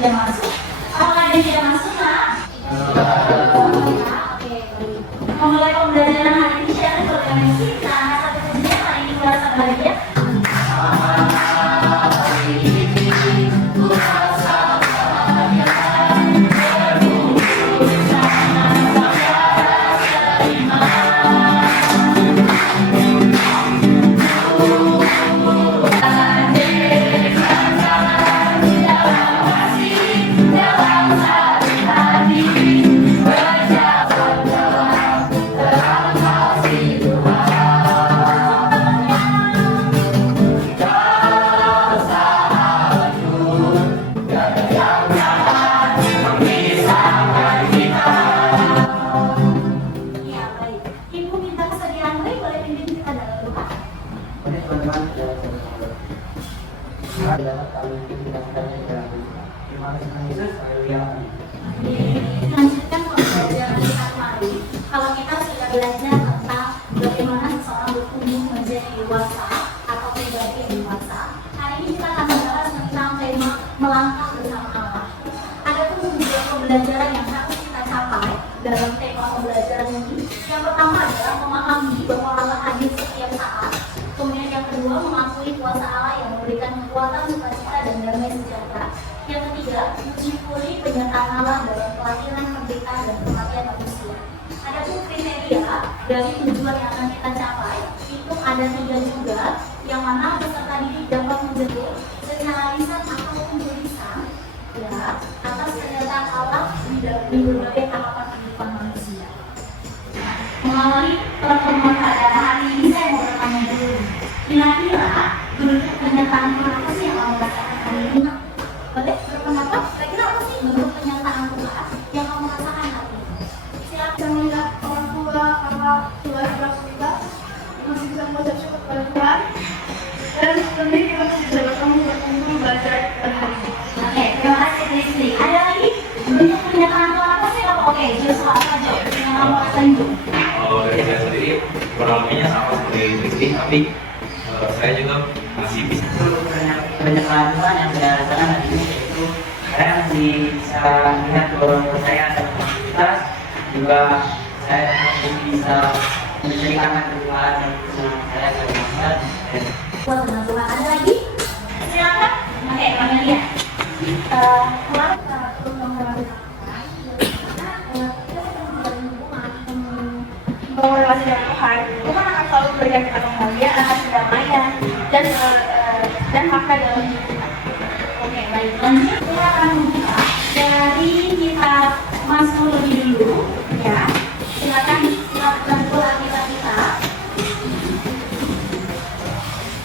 tidak masuk? Apakah ada yang tidak masuk, Nak? Oke, memulai pembelajaran hari ini siapa berorganisasi? Nah, satu kuncinya hari ini merasa bahagia. Lanjutkan pembelajaran kita kemarin. Kalau kita sudah belajar tentang bagaimana seseorang bertumbuh menjadi dewasa atau pribadi yang dewasa, hari ini kita akan membahas tentang tema melangkah bersama Allah. Ada beberapa pembelajaran yang harus kita capai dalam tema pembelajaran ini. Yang pertama adalah memahami bahwa Allah hadir setiap saat. Kemudian yang kedua, mengakui kuasa Allah yang memberikan kekuatan, sukacita, dan damai sejahtera. Yang ketiga, mensyukuri penyertaan Allah dalam kelahiran, penderitaan, dan kematian manusia. Ada pun kriteria dari tujuan yang akan kita capai, itu ada 3 juga, yang mana peserta didik dapat menjemput secara lisan ataupun tulisan, ya, atas penyertaan Allah di berbagai tahapan kehidupan manusia. Melalui pertemuan pada hari ini, saya mau bertanya dulu, kira-kira bentuk penyertaan Tuhan apa sih yang kamu rasakan hari ini? Boleh berpendapat? Kira-kira apa sih bentuk penyertaan Tuhan yang kamu rasakan hari ini? Silakan. Bisa melihat orang tua, kakak, keluarga kita masih bisa mengucap syukur kepada Tuhan, dan sebenarnya kita masih bisa berkumpul belajar pada hari ini. Oke, terima kasih Kristi. Ada lagi bentuk penyertaan Tuhan apa sih? Oke, Joshua apa Jo? Yang kamu rasain Jo? Kalau dari saya sendiri kurang lebihnya sama seperti Kristi, tapi saya juga masih bisa. Penyertaan Tuhan yang saya rasakan hari ini yaitu saya masih bisa melihat bahwa saya ada kapasitas, juga saya masih bisa menceritakan Tuhan dan kesenangan saya kepada Tuhan. Buat dengan Tuhan. Ada lagi? Silakan. Oke, kami lihat. Kemarin Bahwa relasi dengan Tuhan, Tuhan akan selalu memberikan kita kebahagiaan, kedamaian, dan makna dalam hidup kita. Oke, baik. Lanjut, kita akan membuka dari kitab Mazmur lebih dulu, ya. Silakan buka Alkitab kita.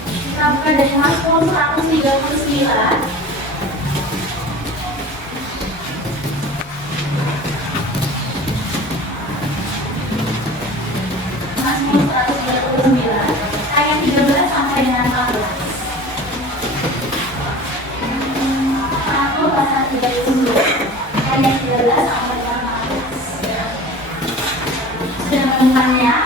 Kita buka dari Mazmur 139. Mazmur 139 ayat 13 sampai dengan 14. Mazmur pasal 39 ayat 13 sampai dengan 14. Sudah menemukannya?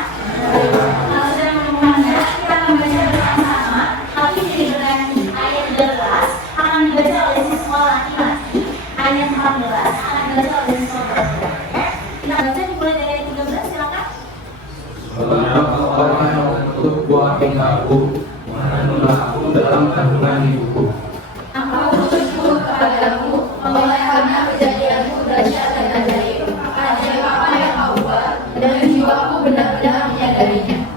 Kalau sudah menemukannya, kita membaca bersama-sama. Tapi tidak berarti ayat 12 akan dibaca oleh siswa laki-laki, ayat 14 akan dibaca oleh siswa perempuan. Kita baca dimulai dari ayat 13, silakan. Banyak orang yang untuk buah tinggalku, menanamlah aku dalam kandungan ibuku. Engkau bersyukur kepadaku, olehkarena kejadianmu dahsyat dan ajaib. Ajaib apa yang kau buat, dan jiwaku benar-benar menyadarinya.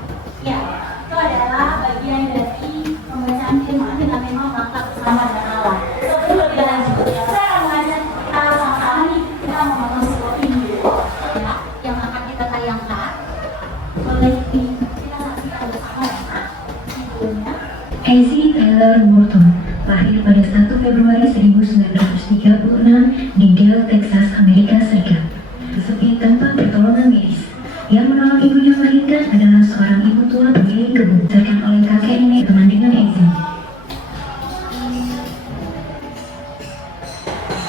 Ya, itu adalah bagian dari pembacaan firman kita memang melangkah bersama dengan Allah. Sebelum lebih lanjut, saya akan mengajak kita sama-sama nih, kita menonton sebuah video ya, yang akan kita tayangkan. Boleh kita saksikan bersama ya, videonya. Casey Taylor Morton lahir pada 1 Februari 1936 di Dallas, Texas, Amerika Serikat. Sepi tanpa pertolongan medis. Yang menolong ibunya melahirkan adalah seorang ibu tua pemilik kebun, dibesarkan oleh kakek nenek teman dengan Casey.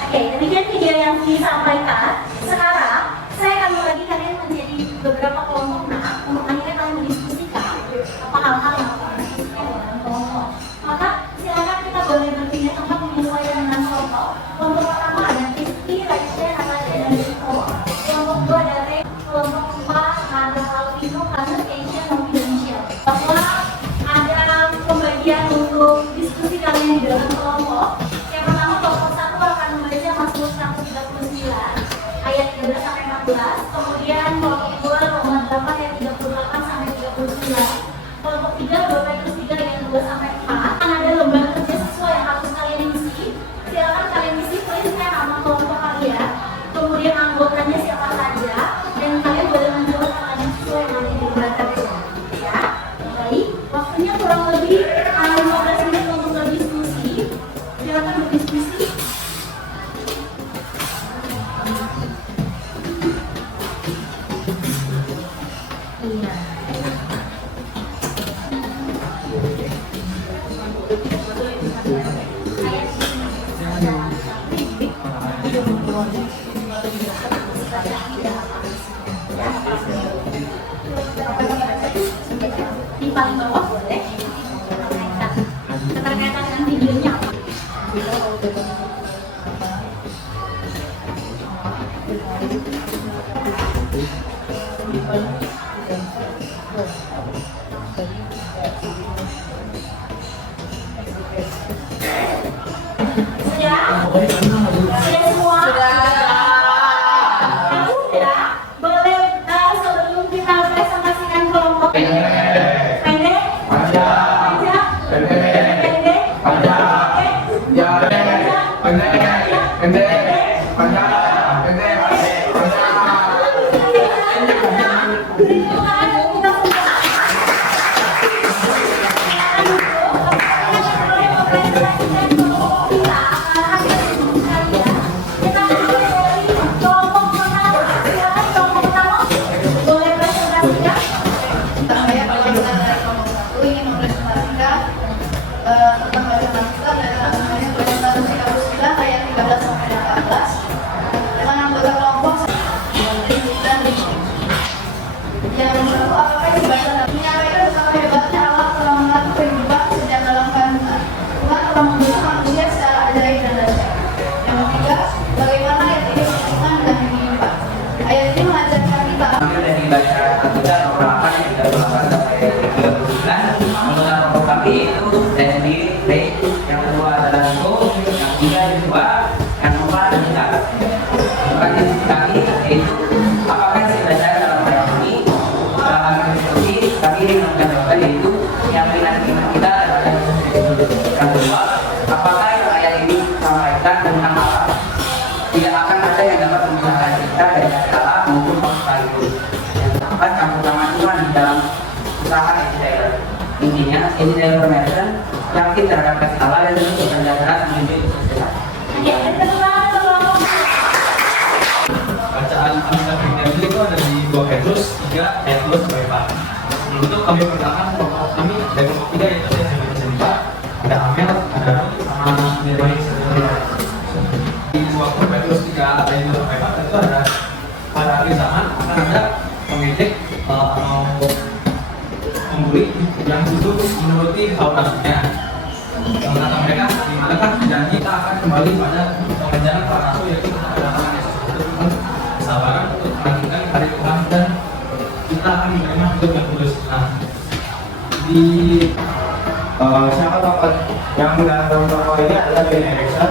Oke, demikian video yang disampaikan. Sekarang saya akan membagi kalian menjadi beberapa kelompok untuk akhirnya kalian mendiskusikan apa hal-hal yang akan didiskusikan dalam kelompok. Maka silakan kita boleh berpindah tempat menyesuaikan dengan kelompok. Kelompok pertama berdiskusi. Iya. Di paling bawah boleh. Keterkaitan dengan videonya apa? Sudah? Sudah semua? Sudah. Boleh sebelum kita presentasikan kelompok pendek? Panjang? Pendek? Saya kalau misalnya dari kelompok 1 ingin mempresentasikan tentang bagaimana kita dan namanya presentasi 39 ayat 13 sampai 18 dengan anggota kelompok dan yang satu apakah ibadah dan menyampaikan betapa hebatnya Allah telah mengatur kehidupan sejak dalam kandungan Tuhan telah membentuk manusia secara ajaib dan dahsyat. Yang ketiga, bagaimana ayat ini menentukan dan menyimpang. Ayat ini mengajarkan kita Ambil dari baca Al-Quran nomor 8 yang kita bahas sampai 39. Mengenal nomor kami itu saya sendiri, B. Yang kedua adalah Go, yang ketiga juga, yang keempat adalah bukan kami yaitu apakah isi belajar dalam ayat ini kami ingin menjelaskan yaitu keyakinan iman kita adalah yang kedua, apakah ayat ini sampaikan tentang Allah tidak akan ada yang dapat memisahkan kita dari Allah maupun Allah sekalipun. Yang keempat, campur tangan Tuhan di dalam usaha Israel. Intinya, Israel Merton yakin terhadap kasih Allah dan terus bekerja keras menuju kesuksesan. Ya, dan kedua kelompok Bacaan Alkitab Indonesia itu ada di 2 Petrus 3 ayat 2 sampai 4. Untuk kami perkenalkan kelompok kami dari kelompok 3 yaitu saya sebagai Senita, ada Amel, ada Roni, sama Nirwani sebelumnya. Di 2 Petrus 3 ayat 2 sampai 4 itu ada pada akhir zaman akan ada pengejek atau pembuli yang justru menuruti kekhawatirannya. Kata mereka, dimanakah janji kita akan kembali pada pengajaran para rasul yaitu kedatangan Yesus Kristus, kesabaran untuk menantikan hari Tuhan dan kita akan menerima hidup yang kudus. Nah, di siapa tokoh yang mendatang tokoh ini adalah John Erickson,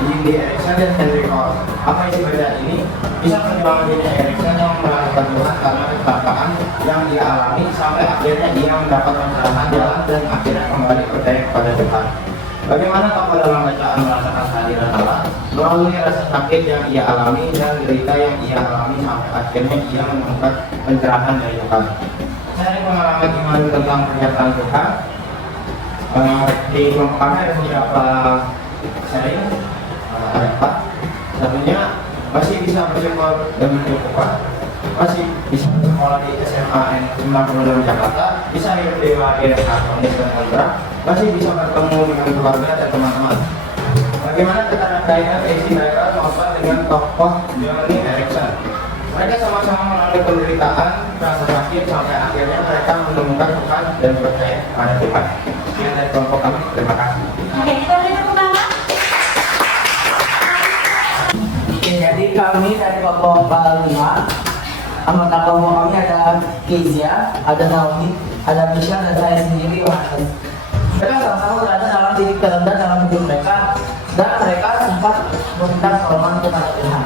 Jimmy Erickson dan Henry Cole. Apa isi bacaan ini? Bisa perjuangan John Erickson yang melakukan Tuhan karena kecelakaan yang dia alami sampai akhirnya dia mendapat pencerahan jalan dan akhirnya kembali percaya kepada Tuhan. Bagaimana tokoh dalam bacaan merasakan kehadiran Allah melalui rasa sakit yang ia alami dan derita yang ia alami sampai akhirnya ia menemukan pencerahan dari Tuhan. Saya pengalaman iman tentang pernyataan Tuhan. Di kelompok kami ada beberapa sharing, ada 4. Satunya masih bisa bersyukur dan bersyukur, masih bisa sekolah di SMA N92 Jakarta, bisa hidup di wakil harmonis dan tentram, masih bisa bertemu dengan keluarga dan teman-teman. Bagaimana keterkaitan isi mereka nonton dengan tokoh Joni Erickson? Mereka sama-sama melalui penderitaan, rasa sakit sampai akhirnya mereka menemukan Tuhan dan percaya pada Tuhan. Sekian dari kelompok kami. Terima kasih. Oke, kita beri tepuk tangan. Jadi kami dari kelompok 5, anggota kelompok kami ada Kezia, ada Naomi, ada Michelle dan saya sendiri Yohanes. Mereka sama-sama berada dalam titik terendah dalam hidup mereka dan mereka sempat meminta pertolongan kepada Tuhan.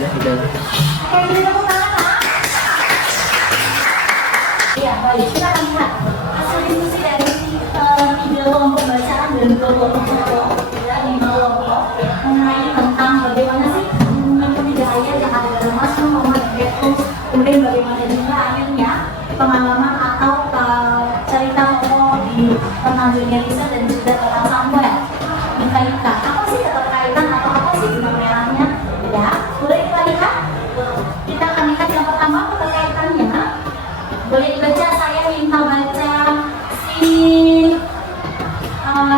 Ya, tidak. Oke, beri tepuk tangan. Iya, baik. Kita akan lihat hasil diskusi dari 3 kelompok bacaan dan 2 kelompok tokoh, ya, 5 kelompok mengenai tentang bagaimana sih hubungan ketiga ayat yang ada dalam Mazmur, Roma, dan Petrus. Kemudian bagaimana juga akhirnya pengalaman atau cerita tokoh di tentang dunia Lisa dan juga tentang Samuel.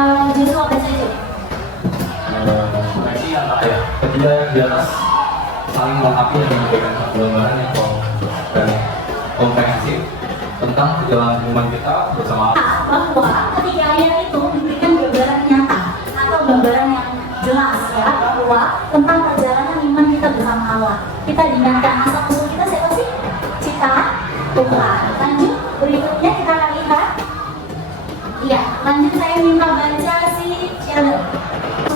Joshua baca aja. Koneksi antara ya ketiga yang di atas saling melengkapi dan memberikan satu gambaran yang komprehensif tentang perjalanan hubungan kita bersama Bahwa ketiga ayat itu memberikan gambaran nyata atau gambaran yang jelas ya bahwa tentang perjalanan iman kita bersama Allah. Kita diingatkan asal usul kita siapa sih? Cita Tuhan. Lanjut berikutnya kita lihat. Iya, lanjut saya minta baca si challenge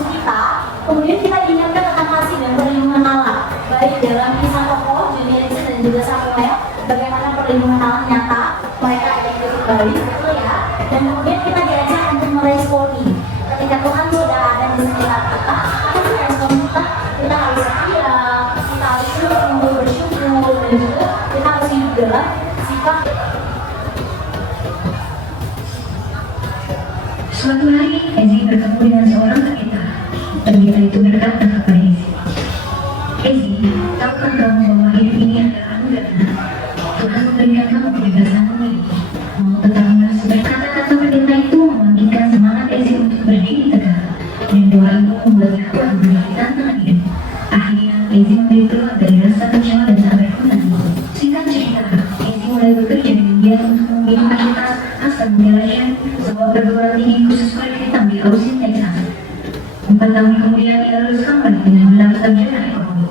kita. Kemudian kita diingatkan tentang kasih dan perlindungan Allah, baik dalam kisah tokoh, Julius dan juga Samuel, bagaimana perlindungan Allah nyata, mereka ada di kembali, betul ya. Dan kemudian kita diajak untuk meresponi. Ketika Tuhan sudah ada di sekitar kita, apa sih respon kita? Kita harus setia, kita harus bersyukur, dan juga kita harus hidup dalam sikap. Suatu hari, Ezi bertemu dengan seorang pendeta. Pendeta itu berkata kepada Ezi, "Ezi, tahukah kamu bahwa hidup ini adalah anugerah? Tuhan memberikan kamu kebebasan memilih. Mau tetap merespon." Kata-kata pendeta itu membangkitkan semangat Ezi untuk berdiri tegak, dan doa itu membuatnya kuat menghadapi tantangan hidup. Akhirnya, Ezi menjadi keluar dari rasa kecewa dan tak berguna. Singkat cerita, Ezi mulai bekerja dengan giat untuk memilih Universitas Aston Village, sebuah perguruan tinggi khusus kulit hitam di Austin, Texas. 4 tahun kemudian ia lulus kembali dengan gelar sarjana ekonomi.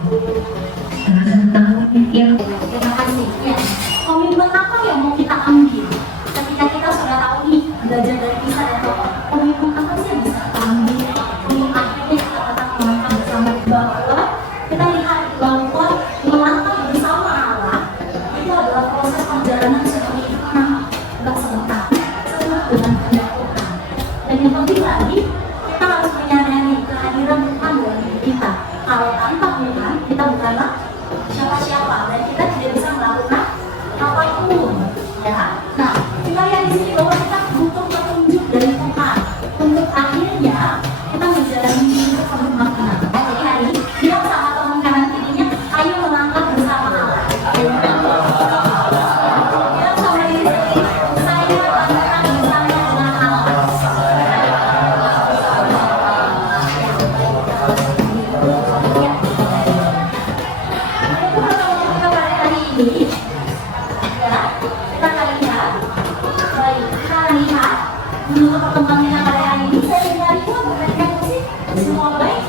Setelah 1 tahun, ia Terima kasih. Ya. Komitmen apa yang mau kita ambil? Ketika kita sudah tahu nih belajar dari kisah dan tokoh, komitmen apa sih yang bisa kita ambil? Untuk akhirnya kita tetap melangkah bersama bahwa kita lihat bahwa melangkah bersama Allah itu adalah proses perjalanan seperti itu nggak sebentar, sesuai dengan kehendak Tuhan. Dan yang penting lagi kita harus menyadari kehadiran Tuhan dalam hidup kita. Kalau tanpa Tuhan kita bukanlah siapa-siapa dan kita tidak bisa melakukan apapun ya. Nah, kita lihat di sini bahwa kita butuh petunjuk dari Tuhan untuk akhirnya kita menjalani hidup penuh makna. Jadi hari ini bilang sama teman kanan kirinya, ayo melangkah bersama Allah. Bilang sama diri sendiri, saya melangkah bersama dengan Allah. Ya. Itu kalau kita pada hari ini ya, kita akan lihat. Baik, kita akan lihat menutup pertemuan kita pada hari ini. Saya dengar itu memberikan musik semua baik.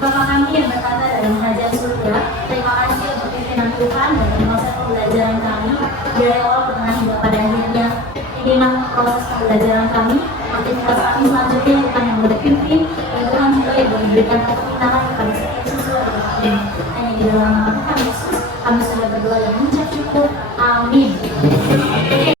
Bapak kami yang berkata dalam kerajaan surga, terima kasih untuk pimpinan Tuhan dan proses pembelajaran kami dari awal pertengahan hingga pada akhirnya. Inilah proses pembelajaran kami. Aktivitas kami selanjutnya Tuhan yang boleh pimpin dan Tuhan juga yang boleh memberikan kepintaran kepada setiap siswa dan murid. Hanya di dalam nama Tuhan Yesus kami sudah berdoa dan mengucap syukur. Amin.